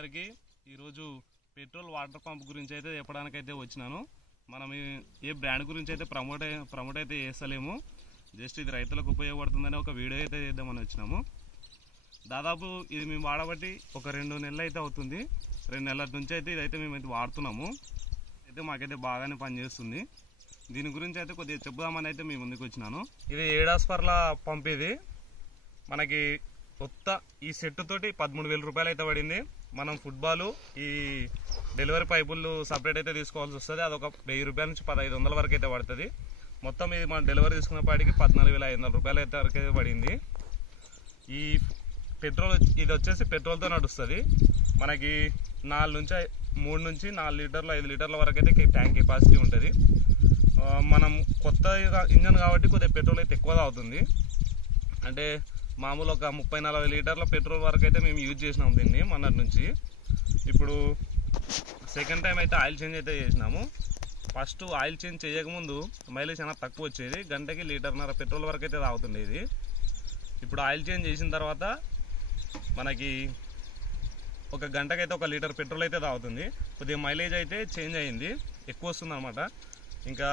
అందరికీ ఈరోజు petrol water pump గురించి అయితే చెప్పడానికైతే వచ్చినాను. మనం ఏ బ్రాండ్ గురించి అయితే ప్రమోట్ అయితే చేస్తలేము, జస్ట్ ఇది రైతులకు ఉపయోగపడుతుందని ఒక వీడియో అయితే చేద్దామని వచ్చినాము. దాదాపు ఇది మేము వాడబట్టి ఒక 2 నెలలు అయితే అవుతుంది. 2 నెలల నుంచి అయితే ఇదైతే మేమైతే వాడుతున్నాము. అయితే మాకైతే బాగానే పనిచేస్తుంది. దీని గురించి అయితే కొద్దిగా చెప్దామని అయితే మేము ముందుకు వచ్చినాను. ఇది 7 హార్స్పవర్ల పంప్. ఇది మనకి కొత్త ఈ సెట్ తోటి 13,000 రూపాయలు అయితే పడింది. మనం ఫుట్బాల్ ఈ డెలివరీ పైపులు సపరేట్ అయితే తీసుకోవాల్సి వస్తుంది. అదొక 1000 రూపాయల నుంచి 1500 వరకు అయితే పడుతుంది. మొత్తం ఇది మనం డెలివరీ తీసుకున్న పాటికి 14,500 రూపాయలు అయితే వరకు అయితే పడింది. ఈ పెట్రోల్ ఇది వచ్చేసి పెట్రోల్తో నడుస్తుంది. మనకి 3 నుంచి 4 లీటర్ల 5 లీటర్ల వరకు అయితే ట్యాంక్ కెపాసిటీ ఉంటుంది. మనం కొత్త ఇంజన్ కాబట్టి కొద్దిగా పెట్రోల్ అయితే ఎక్కువ అవుతుంది. అంటే మామూలు ఒక 30-40 లీటర్ల పెట్రోల్ వరకు అయితే మేము యూజ్ చేసినాము దీన్ని మొన్నటి నుంచి. ఇప్పుడు సెకండ్ టైం అయితే ఆయిల్ చేంజ్ అయితే చేసినాము. ఫస్ట్ ఆయిల్ చేంజ్ చేయకముందు మైలేజ్ చాలా తక్కువ వచ్చేది, గంటకి 1.5 లీటర్ పెట్రోల్ వరకు అయితే తాగుతుండేది. ఇప్పుడు ఆయిల్ చేంజ్ చేసిన తర్వాత మనకి ఒక గంటకైతే 1 లీటర్ పెట్రోల్ అయితే తాగుతుంది. కొద్దిగా మైలేజ్ అయితే చేంజ్ అయింది, ఎక్కువ వస్తుంది అనమాట. ఇంకా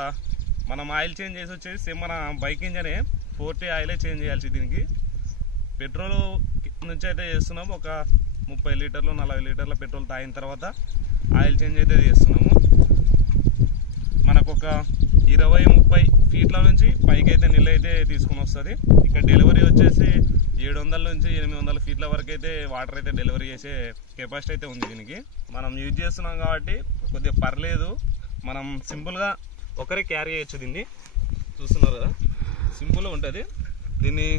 మనం ఆయిల్ చేంజ్ చేసి వచ్చేసి సేమ్ మన బైక్ ఇంజనే 4T ఆయిలే చేంజ్ చేయాల్సి. దీనికి పెట్రోల్ నుంచి అయితే చేస్తున్నాము. ఒక 30 లీటర్లు 40 లీటర్ల పెట్రోల్ తాగిన తర్వాత ఆయిల్ చేంజ్ అయితే చేస్తున్నాము. మనకు ఒక 20-30 ఫీట్ల నుంచి పైకి అయితే నీళ్ళు అయితే తీసుకుని వస్తుంది. ఇక్కడ డెలివరీ వచ్చేసి 700 నుంచి 800 ఫీట్ల వరకు అయితే వాటర్ అయితే డెలివరీ చేసే కెపాసిటీ అయితే ఉంది దీనికి. మనం యూజ్ చేస్తున్నాం కాబట్టి కొద్దిగా పర్లేదు. మనం సింపుల్గా ఒకరే క్యారీ చేయొచ్చు. దీన్ని చూస్తున్నారు కదా, సింపుల్గా ఉంటుంది. దీన్ని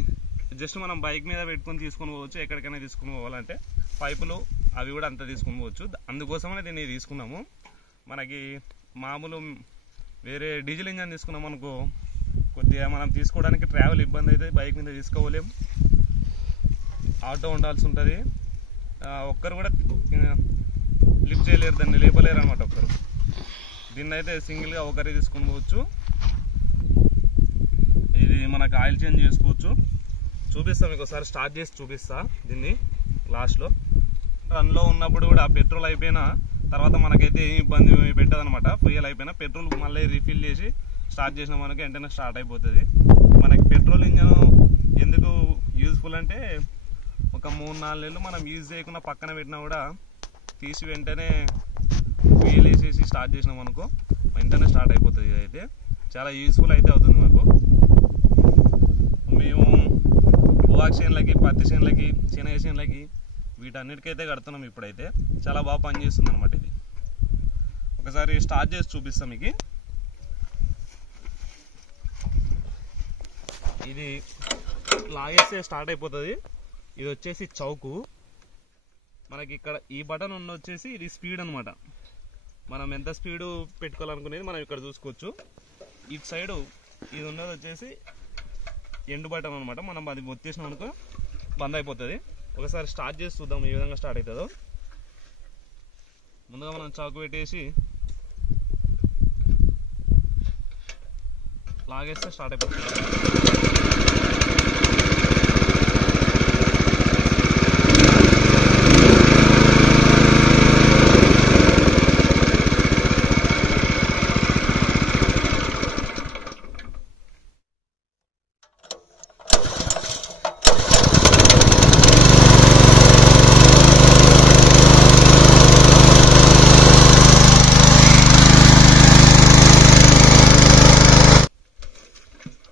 జస్ట్ మనం బైక్ మీద పెట్టుకొని తీసుకొని పోవచ్చు. ఎక్కడికైనా తీసుకుని పోవాలంటే పైపులు అవి కూడా అంతా తీసుకుని పోవచ్చు. అందుకోసమనే దీన్ని తీసుకున్నాము. మనకి మామూలు వేరే డీజిల్ ఇంజన్ తీసుకున్నాం అనుకో, కొద్దిగా మనం తీసుకోవడానికి ట్రావెల్ ఇబ్బంది అయితే, బైక్ మీద తీసుకోలేము, ఆటో ఉండాల్సి ఉంటుంది. ఒక్కరు కూడా లిఫ్ట్ చేయలేరు, దాన్ని లేపలేరు అనమాట ఒక్కరు. దీన్ని అయితే సింగిల్గా ఒకరే తీసుకుని పోవచ్చు. ఇది మనకు ఆయిల్ చేంజ్ చేసుకోవచ్చు. చూపిస్తా మీకు ఒకసారి, స్టార్ట్ చేసి చూపిస్తా. దీన్ని లాస్ట్లో రన్లో ఉన్నప్పుడు కూడా పెట్రోల్ అయిపోయిన తర్వాత మనకైతే ఏం ఇబ్బంది పెట్టదు అనమాట. ఫ్యూయల్ అయిపోయినా పెట్రోల్ మళ్ళీ రీఫిల్ చేసి స్టార్ట్ చేసిన మనకి వెంటనే స్టార్ట్ అయిపోతుంది. మనకి పెట్రోల్ ఇంజన్ ఎందుకు యూజ్ఫుల్ అంటే, ఒక 3-4 నెలలు మనం యూజ్ చేయకుండా పక్కన పెట్టినా కూడా తీసి వెంటనే ఫ్యూయల్ వేసేసి స్టార్ట్ చేసినాం అనుకో, వెంటనే స్టార్ట్ అయిపోతుంది. ఇదైతే చాలా యూజ్ఫుల్ అయితే అవుతుంది మాకు. మేము పొగాకు చేనులకి, పత్తి చేనులకి, శనగ చేనులకి వీటన్నిటికైతే కడుతున్నాం. ఇప్పుడైతే చాలా బాగా పనిచేస్తుంది అనమాట. ఇది ఒకసారి స్టార్ట్ చేసి చూపిస్తాం మీకు. ఇది లాగేస్తే స్టార్ట్ అయిపోతుంది. ఇది వచ్చేసి చౌకు. మనకి ఇక్కడ ఈ బటన్ వచ్చేసి ఇది స్పీడ్ అనమాట. మనం ఎంత స్పీడు పెట్టుకోవాలనుకునేది మనం ఇక్కడ చూసుకోవచ్చు. ఇటు సైడు ఇది ఉన్నది వచ్చేసి ఎండు బటన్ అనమాట. మనం అది వచ్చేసినాం అనుకో బంద్ అయిపోతుంది. ఒకసారి స్టార్ట్ చేసి చూద్దాం ఏ విధంగా స్టార్ట్ అవుతుందో. ముందుగా మనం చాకు పెట్టేసి లాగేస్తే స్టార్ట్ అయిపోతుంది.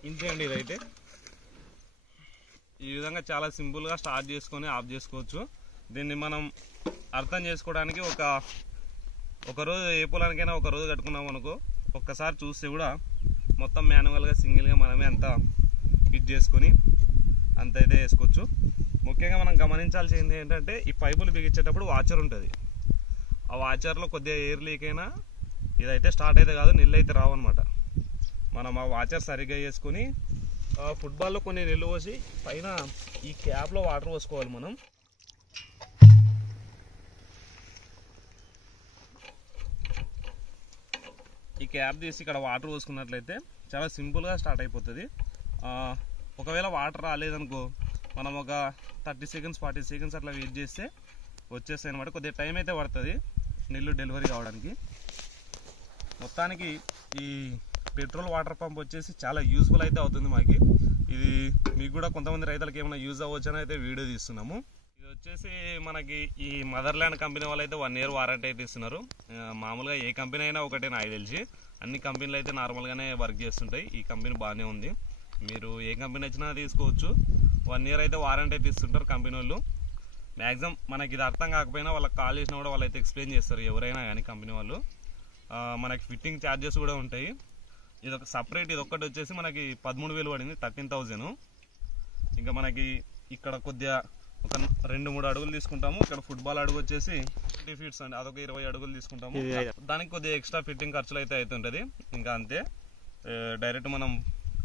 ఇంతే అండి. ఇదైతే ఈ విధంగా చాలా సింపుల్గా స్టార్ట్ చేసుకొని ఆఫ్ చేసుకోవచ్చు. దీన్ని మనం అర్థం చేసుకోవడానికి ఒక రోజు ఏ పొలానికైనా ఒక రోజు కట్టుకున్నాం అనుకో, ఒక్కసారి చూస్తే కూడా మొత్తం మాన్యువల్గా సింగిల్గా మనమే అంతా ఫిట్ చేసుకొని అంత అయితే వేసుకోవచ్చు. ముఖ్యంగా మనం గమనించాల్సింది ఏంటంటే, ఈ పైపులు బిగించేటప్పుడు వాచర్ ఉంటుంది. ఆ వాచర్లో కొద్దిగా ఎయిర్ లీక్ అయినా ఇదైతే స్టార్ట్ అయితే కాదు, నీళ్ళు అయితే రావు అనమాట. మనం ఆ వాచర్ సరిగ్గా వేసుకొని ఫుట్బాల్లో కొన్ని నీళ్ళు పోసి పైన ఈ క్యాప్లో వాటర్ పోసుకోవాలి. మనం ఈ క్యాప్ తీసి ఇక్కడ వాటర్ పోసుకున్నట్లయితే చాలా సింపుల్గా స్టార్ట్ అయిపోతుంది. ఒకవేళ వాటర్ రాలేదనుకో, మనం ఒక 30 సెకండ్స్ 40 సెకండ్స్ అట్లా వెయిట్ చేస్తే వచ్చేస్తాయి అనమాట. కొద్దిగా టైం అయితే పడుతుంది నీళ్ళు డెలివరీ కావడానికి. మొత్తానికి ఈ పెట్రోల్ వాటర్ పంప్ వచ్చేసి చాలా యూస్ఫుల్ అయితే అవుతుంది మాకు. ఇది మీకు కూడా కొంతమంది రైతులకు ఏమైనా యూజ్ అవ్వచ్చని అయితే వీడియో తీస్తున్నాము. ఇది వచ్చేసి మనకి ఈ మదర్ల్యాండ్ కంపెనీ వాళ్ళు అయితే 1 year వారంటీ అయితే ఇస్తున్నారు. మామూలుగా ఏ కంపెనీ అయినా ఒకటే నాకు తెలిసి, అన్ని కంపెనీలు అయితే నార్మల్గానే వర్క్ చేస్తుంటాయి. ఈ కంపెనీ బాగానే ఉంది, మీరు ఏ కంపెనీ వచ్చినా తీసుకోవచ్చు. 1 year అయితే వారంటీ అయితే ఇస్తుంటారు కంపెనీ వాళ్ళు. మ్యాక్సిమం మనకి ఇది అర్థం కాకపోయినా వాళ్ళకి కాల్ చేసినా కూడా వాళ్ళు అయితే ఎక్స్ప్లెయిన్ చేస్తారు ఎవరైనా కానీ కంపెనీ వాళ్ళు. మనకి ఫిట్టింగ్ ఛార్జెస్ కూడా ఉంటాయి. ఇది ఒక సపరేట్, ఇది ఒక్కటి వచ్చేసి మనకి 13,000 పడింది, 13,000. ఇంకా మనకి ఇక్కడ కొద్దిగా ఒక 2-3 అడుగులు తీసుకుంటాము. ఇక్కడ ఫుట్బాల్ అడుగు వచ్చేసి 20 feet అండి, అదొక 20 అడుగులు తీసుకుంటాము. దానికి కొద్దిగా ఎక్స్ట్రా ఫిట్టింగ్ ఖర్చులు అయితే అవుతుంటుంది. ఇంకా అంతే, డైరెక్ట్ మనం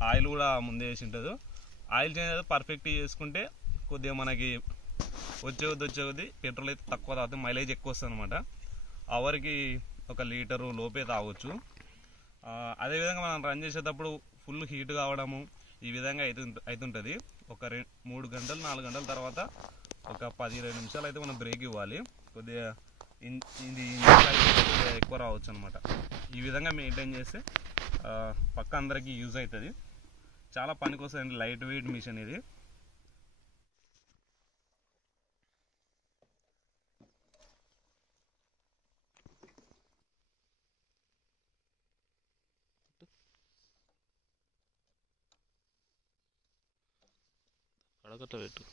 ఆయిల్ కూడా ముందే వేసి ఉంటుంది. ఆయిల్ చేంజ్ పర్ఫెక్ట్ చేసుకుంటే కొద్దిగా మనకి వచ్చేది పెట్రోల్ అయితే తక్కువ తాగుతుంది, మైలేజ్ ఎక్కువ వస్తుంది అనమాట. అవర్కి 1 లీటరు లోపే తాగొచ్చు. అదేవిధంగా మనం రన్ చేసేటప్పుడు ఫుల్ హీట్ కావడము ఈ విధంగా అవుతుంటుంది. ఒక 3 గంటలు 4 గంటల తర్వాత ఒక 10-20 నిమిషాలు అయితే మనం బ్రేక్ ఇవ్వాలి. కొద్దిగా ఇది ఎక్కువ రావచ్చు అనమాట. ఈ విధంగా మెయింటైన్ చేస్తే పక్క అందరికీ యూజ్ అవుతుంది, చాలా పనికి వస్తుంది. లైట్ వెయిట్ మిషన్ ఇది. అడగట పెట్టు.